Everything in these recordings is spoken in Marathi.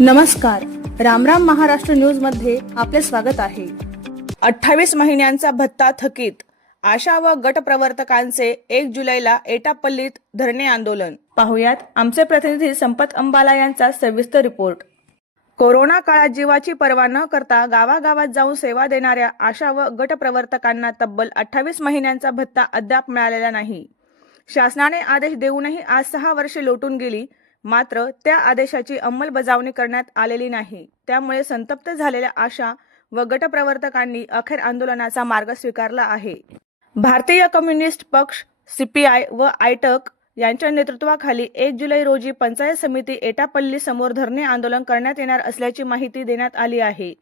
नमस्कार, रामराम महाराष्ट्र न्यूज मध्ये आपले स्वागत आहे। 28 महिन्यांचा भत्ता थकीत, आशा व गट प्रवर्तकांचे 1 जुलैला एटापल्लीत धरणे आंदोलन। पाहुयात आमचे प्रतिनिधी संपत अंबाला यांचा सविस्तर रिपोर्ट। कोरोना काळात जीवाची पर्वा न करता गावागावात जाऊन सेवा देणाऱ्या आशा व गट प्रवर्तकांना तब्बल 28 महिन्यांचा भत्ता अद्याप मिळालेला नाही। शासनाने आदेश देऊनही आज 6 वर्षे लोटून गेली, मात्र त्या आदेशाची अंमलबजावणी करण्यात आलेली नाही। त्यामुळे संतप्त झालेल्या आशा व गटप्रवर्तकांनी अखेर आंदोलनाचा मार्ग स्वीकारला आहे। भारतीय कम्युनिस्ट पक्ष सीपीआय व आयटक यांच्या नेतृत्वाखाली 1 जुलै रोजी पंचायत समिती एटापल्ली समोर धरणे आंदोलन करण्यात येणार असल्याची माहिती देण्यात आली आहे।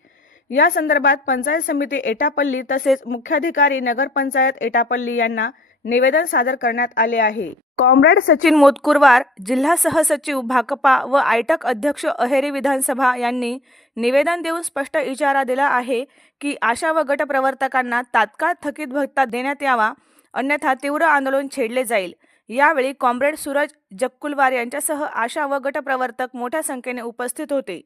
या संदर्भात पंचायत समिती एटापल्ली तसेच मुख्याधिकारी नगरपंचायत एटापल्ली यांना निवेदन सादर करण्यात आले आहे। कॉम्रेड सचिन मोतकुरवार, जिल्हा सहसचिव भाकपा व आयटक अध्यक्ष अहेरी विधानसभा यांनी निवेदन देऊन स्पष्ट इशारा दिला आहे की आशा व गट प्रवर्तकांना तात्काळ थकीत भत्ता देण्यात यावा, अन्यथा तीव्र आंदोलन छेडले जाईल। यावेळी कॉम्रेड सूरज जक्कुलवार यांच्यासह आशा व गट प्रवर्तक मोठ्या संख्येने उपस्थित होते।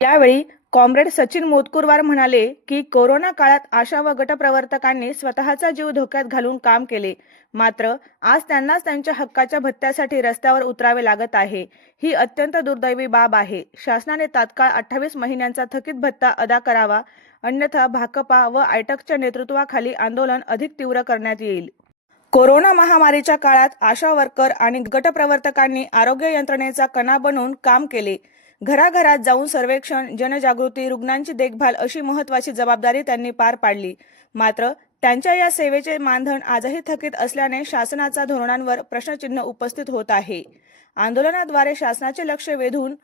यावेळी कॉम्रेड सचिन मोतकुरवार म्हणाले की कोरोना काळात आशा व गटप्रवर्तकांनी स्वतःचा जीव धोक्यात घालून काम केले, मात्र आज त्यांनाच त्यांच्या हक्काच्या भत्त्यासाठी रस्त्यावर उतरावे लागत आहे। ही अत्यंत दुर्दैवी बाब आहे। शासनाने तात्काळ 28 महिन्यांचा थकीत भत्ता अदा करावा, अन्यथा भाकपा व आयटकच्या नेतृत्वाखाली आंदोलन अधिक तीव्र करण्यात येईल। कोरोना महामारीच्या काळात आशा वर्कर आणि गटप्रवर्तकांनी आरोग्य यंत्रणेचा कणा बनून काम केले। घराघरात जाऊन सर्वेक्षण, जनजागृती, रुग्णांची देखभाल अशी महत्त्वाची जबाबदारी त्यांनी पार पाडली, मात्र त्यांच्या या सेवेचे मानधन आजही थकीत असल्याने शासनाच्या धोरणांवर प्रश्नचिन्ह उपस्थित होत आहे। आंदोलनाद्वारे शासनाचे लक्ष वेधून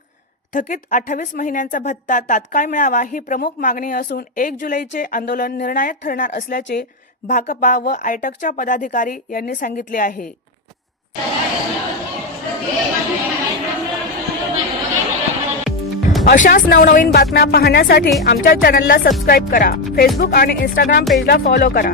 थकीत 28 महिन्यांचा भत्ता तात्काळ मिळावा ही प्रमुख मागणी असून 1 जुलैचे आंदोलन निर्णायक ठरणार असल्याचे भाकपा व आयटकच्या पदाधिकारी यांनी सांगितले आहे। अशाच नवनवीन बातम्या पाहण्यासाठी आमच्या चॅनलला सबस्क्राईब करा। फेसबुक आणि इंस्टाग्राम पेजला फॉलो करा।